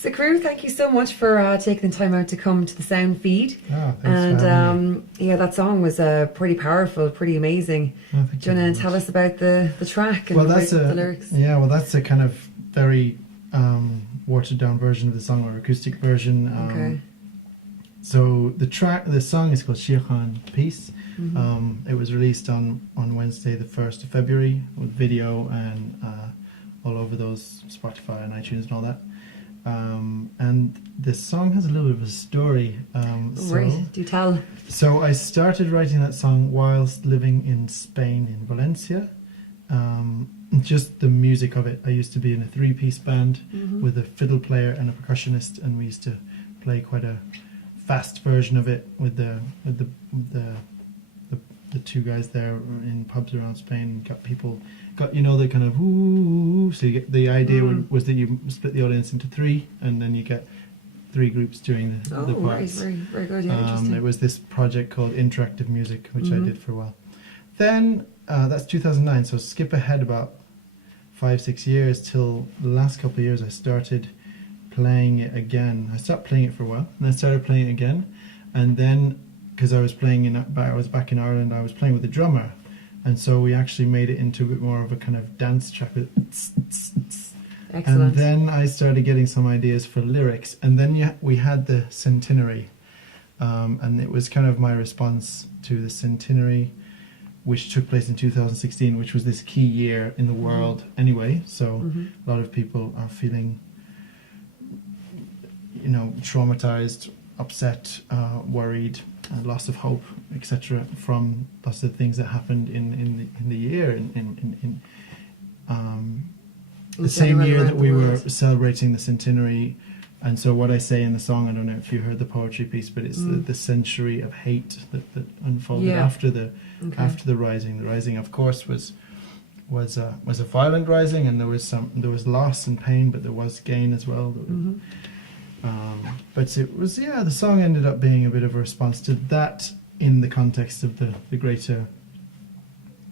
So, Kiruu, thank you so much for taking the time out to come to the sound feed. Oh, thanks and for having me. yeah, that song was pretty powerful, pretty amazing. Oh, thank Do you want to tell us about the track and the lyrics? Yeah, well, that's a kind of very watered down version of the song, or acoustic version. Okay. So the song is called Siochan Peace. It was released on Wednesday, the 1st of February, with video and all over those Spotify and iTunes and all that. And the song has a little bit of a story. Right, do tell. So I started writing that song whilst living in Spain, in Valencia. Just the music of it. I used to be in a 3-piece band with a fiddle player and a percussionist, and we used to play quite a fast version of it with the two guys there in pubs around Spain. Got the kind of ooh. So the idea was that you split the audience into 3, and then you get 3 groups doing the parts. Very, very good. Yeah, interesting. It was this project called Interactive Music, which I did for a while. Then that's 2009. So skip ahead about 5-6 years till the last couple of years. I started playing it again. I stopped playing it for a while, and I started playing it again, and then because I was back in Ireland, I was playing with a drummer, and so we actually made it into a bit more of a kind of dance track with Excellent. And then I started getting some ideas for lyrics, and then we had the centenary, and it was kind of my response to the centenary, which took place in 2016, which was this key year in the world anyway. So a lot of people are feeling traumatized, upset, worried, loss of hope, etc., from lots of things that happened in the year, in the same year that we were celebrating the centenary. And so what I say in the song, I don't know if you heard the poetry piece, but it's the century of hate that unfolded after the rising. The rising, of course, was a violent rising, and there was loss and pain, but there was gain as well. But it was, the song ended up being a bit of a response to that in the context of the greater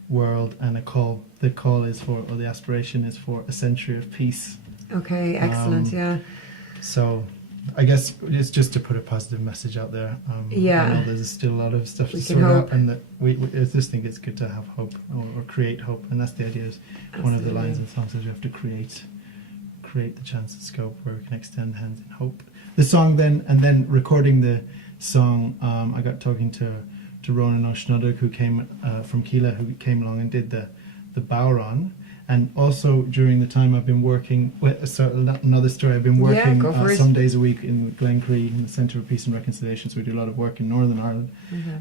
world, and a call. The call is for, or the aspiration is for, a century of peace. Okay, excellent, So I guess it's just to put a positive message out there. I know there's still a lot of stuff to sort out, and that we I just think it's good to have hope, or create hope, and that's the idea. Is one of the lines in the song says you have to create the chance and scope where we can extend hands in hope. The song then recording the song, I got talking to Ronan O'Shnuddock, who came from Keela, who came along and did the Bowron. And also during the time I've been working, another story, I've been working some days a week in Glencree in the Centre for Peace and Reconciliation, so we do a lot of work in Northern Ireland.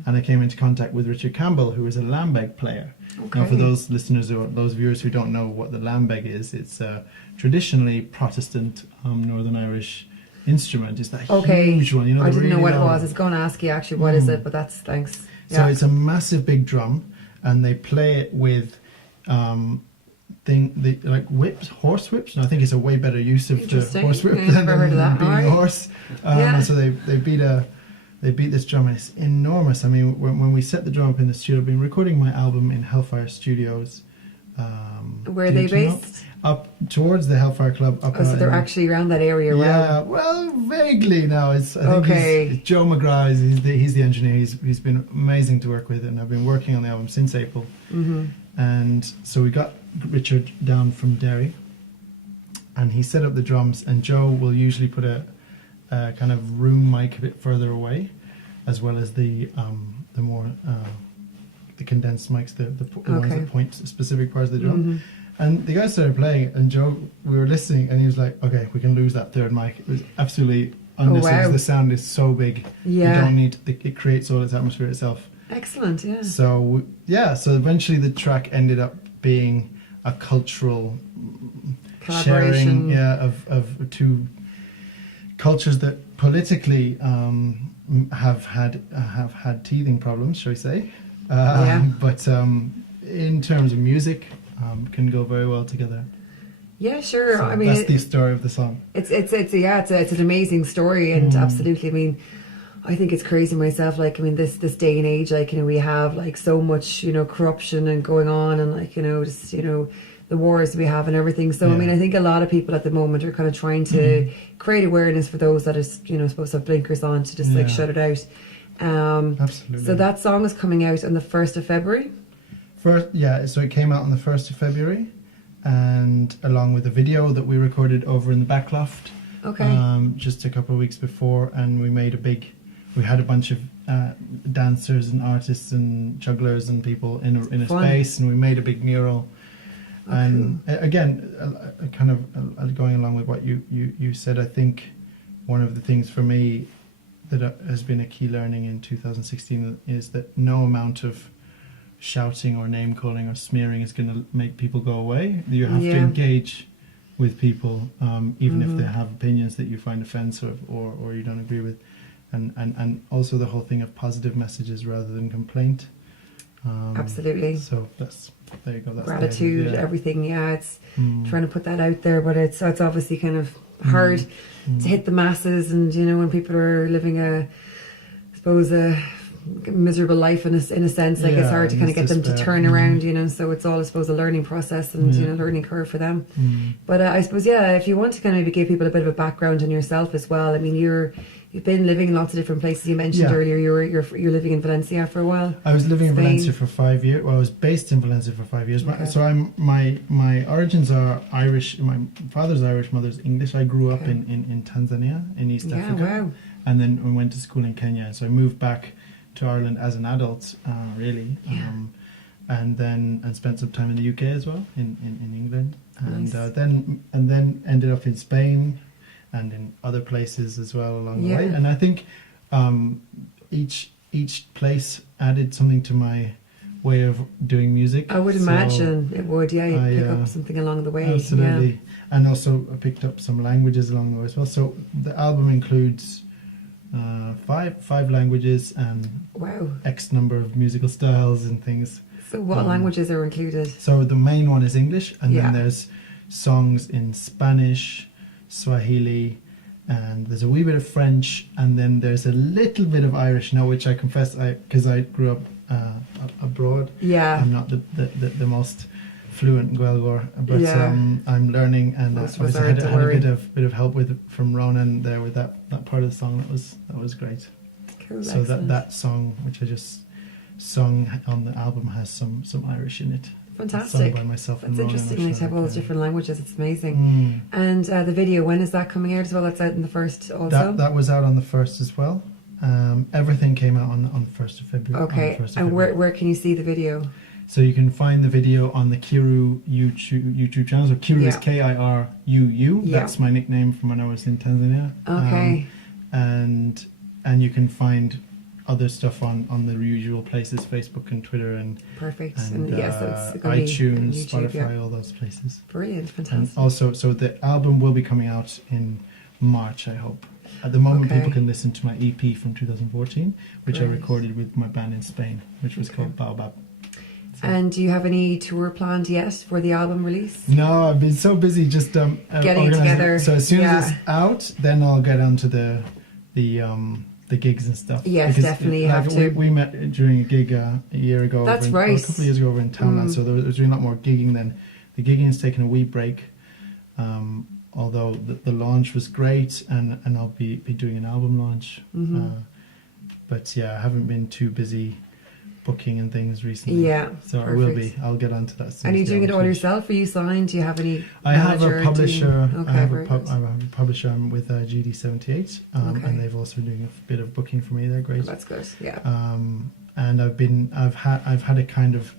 And I came into contact with Richard Campbell, who is a lambeg player. Now, for those listeners or those viewers who don't know what the lambeg is, it's a traditionally Protestant Northern Irish instrument. It's that huge one. I didn't know what it was. I was going to ask you actually what is it, but that's thanks. So it's a massive big drum, and they play it with like whips, horse whips, and I think it's a way better use of the horse whip than beating a horse. So they beat this drum, and it's enormous. I mean, when we set the drum up in the studio, I've been recording my album in Hellfire Studios. Where are they based? Up towards the Hellfire Club. So they're actually around that area. Yeah, well, vaguely now. I think it's Joe Mcgrath. He's the engineer. He's been amazing to work with, and I've been working on the album since April. And so we got Richard down from Derry, and he set up the drums, and Joe will usually put a kind of room mic a bit further away, as well as the more the condensed mics, the ones that point to specific parts of the drum. And the guys started playing, and Joe, we were listening, and he was like, okay, we can lose that third mic. It was absolutely unnecessary. The sound is so big. You don't need, it creates all its atmosphere itself. Excellent, So eventually the track ended up being a cultural collaboration, sharing, of two cultures that politically have had teething problems, shall we say? But in terms of music, can go very well together. Yeah, sure. So I mean, that's the story of the song. It's an amazing story, and absolutely. I mean, I think it's crazy myself. Like, I mean, this day and age, like, we have like so much, corruption and going on, and like, just the wars we have and everything. So I mean, I think a lot of people at the moment are kind of trying to create awareness for those that is, you know, supposed to have blinkers on to just like shut it out. Absolutely. So that song is coming out on the 1st of February. So it came out on the 1st of February, and along with a video that we recorded over in the back loft. Okay. Just a couple of weeks before, and we had a bunch of dancers and artists and jugglers and people in a space, and we made a big mural. And again, kind of going along with what you said, I think one of the things for me that has been a key learning in 2016 is that no amount of shouting or name calling or smearing is going to make people go away. You have to engage with people, even if they have opinions that you find offensive or you don't agree with, and also the whole thing of positive messages rather than complaint. Absolutely. So there you go. That's gratitude, everything. Yeah, it's trying to put that out there, but it's obviously kind of hard to hit the masses, and you know, when people are living a miserable life in a sense, like it's hard to kind of get them to turn around, you know. So it's all, I suppose, a learning process and you know, learning curve for them. But I suppose, if you want to kind of give people a bit of a background on yourself as well. I mean, you've been living in lots of different places. You mentioned earlier you're living in Valencia for a while. I was living in Valencia for 5 years. Well, I was based in Valencia for 5 years. Okay. So my origins are Irish. My father's Irish, mother's English. I grew up in Tanzania, in East Africa. Wow. And then I went to school in Kenya. So I moved back to Ireland as an adult, really. And spent some time in the UK as well, in England. And Nice. then ended up in Spain and in other places as well along the way. And I think each place added something to my way of doing music. I would imagine it would, you pick up something along the way. Absolutely. And also I picked up some languages along the way as well. So the album includes five languages and X number of musical styles and things. So what languages are included? So the main one is English, and then there's songs in Spanish, Swahili, and there's a wee bit of French, and then there's a little bit of Irish now, which I confess, because I grew up abroad. I'm not the most fluent in Gaeilgeoir, but I'm learning, and obviously I had a bit of help from Ronan there with that part of the song. That was great. Cool, so excellent. that song, which I just sung on the album, has some Irish in it. Fantastic. Sung by myself. That's and Ronan, interesting, to have all those different languages. It's amazing. And the video, when is that coming out as well? That's out in the 1st also? That was out on the 1st as well. Everything came out on the 1st of February. Okay. And where can you see the video? So you can find the video on the Kiruu YouTube channel. So Kiruu is Kiruu. That's my nickname from when I was in Tanzania. Okay. And you can find other stuff on the usual places, Facebook and Twitter and perfect. And so it's gonna iTunes, be YouTube, Spotify, all those places. Brilliant, fantastic. And also, so the album will be coming out in March, I hope. At the moment, people can listen to my EP from 2014, which I recorded with my band in Spain, which was called Baobab. And do you have any tour planned yet for the album release? No, I've been so busy just getting together. So as soon as it's out, then I'll get onto the gigs and stuff. Yes, because definitely you have to. We met during a gig a year ago. That's right. Or a couple of years ago over in Townland. So there was doing a lot more gigging then. The gigging has taken a wee break. Although the launch was great, and I'll be doing an album launch. But I haven't been too busy booking and things recently. So I will be. I'll get onto that soon. Are you doing it all yourself? Are you signed? Do you have any I have a publisher. Okay, I have a publisher. I'm with GD78, and they've also been doing a bit of booking for me. They're great. Oh, that's good. Yeah. And I've had a kind of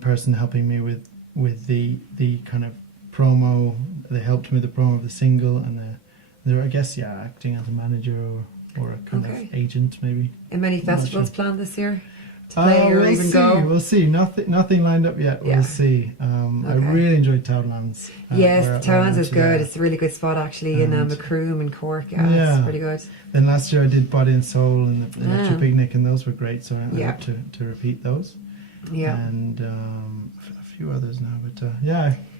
person helping me with the kind of promo. They helped me with the promo of the single, and they're I guess acting as a manager or a kind of agent maybe. And many festivals planned this year? To play or even go? We'll see. Nothing lined up yet. We'll see. I really enjoyed Townlands. Yes, Townlands is good. It's a really good spot actually in Mcgrath in Cork. It's pretty good. Then last year I did Body and Soul and the Electric Picnic, and those were great. So I hope to repeat those. Yeah. And a few others now, but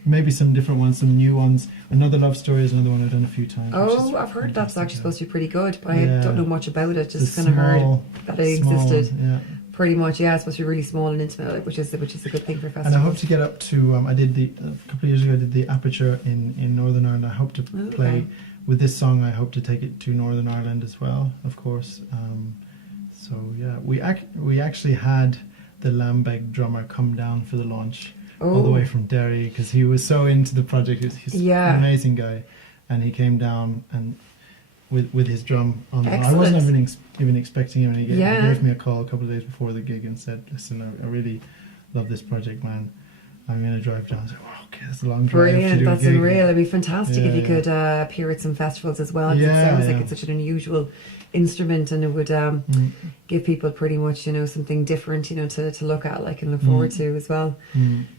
maybe some different ones, some new ones. Another Love Story is another one I've done a few times. Oh, I've heard that's actually supposed to be pretty good, but I don't know much about it. Just kind of heard that it existed. Pretty much, yeah. It's supposed to be really small and intimate, which is a good thing for festivals. And I hope to get up to. I did a couple of years ago. I did the Aperture in Northern Ireland. I hope to play with this song. I hope to take it to Northern Ireland as well, of course. So yeah, we actually had the Lambeg drummer come down for the launch all the way from Derry because he was so into the project. He's an amazing guy, and he came down and with his drum on. I wasn't even expecting him, and he gave me a call a couple of days before the gig and said, "Listen, I really love this project, man. I'm going to drive down." I was like, "Wow, okay, that's a long drive." Brilliant, that's unreal. It'd be fantastic if you could appear at some festivals as well. It sounds like it's such an unusual instrument, and it would give people pretty much, something different, to look at, and look forward to as well.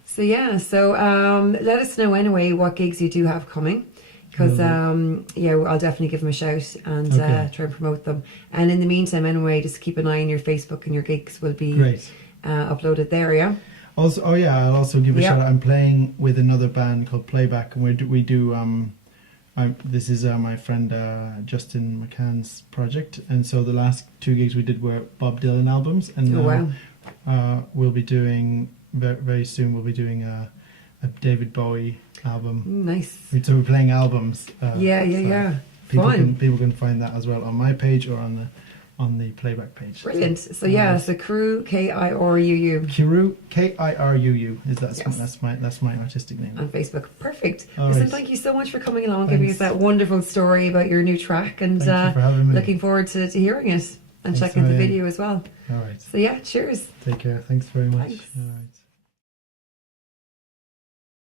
So let us know anyway what gigs you do have coming, because I'll definitely give them a shout and try and promote them. And in the meantime, anyway, just keep an eye on your Facebook, and your gigs will be uploaded there. Yeah. Also, I'll also give a shout out. I'm playing with another band called Playback, and we do. This is my friend Justin McCann's project, and so the last 2 gigs we did were Bob Dylan albums, and we'll be doing very soon. We'll be doing a David Bowie album. Nice. So we're playing albums. People can find that as well on my page or on the Playback page. Brilliant. So Kiruu, Kiruu. Kiruu, Kiruu. That's my artistic name on Facebook. Perfect. Listen, thank you so much for coming along, giving us that wonderful story about your new track, and thank you for having me. Looking forward to hearing it and checking out the video as well. All right. So cheers. Take care. Thanks very much. Thanks. All right.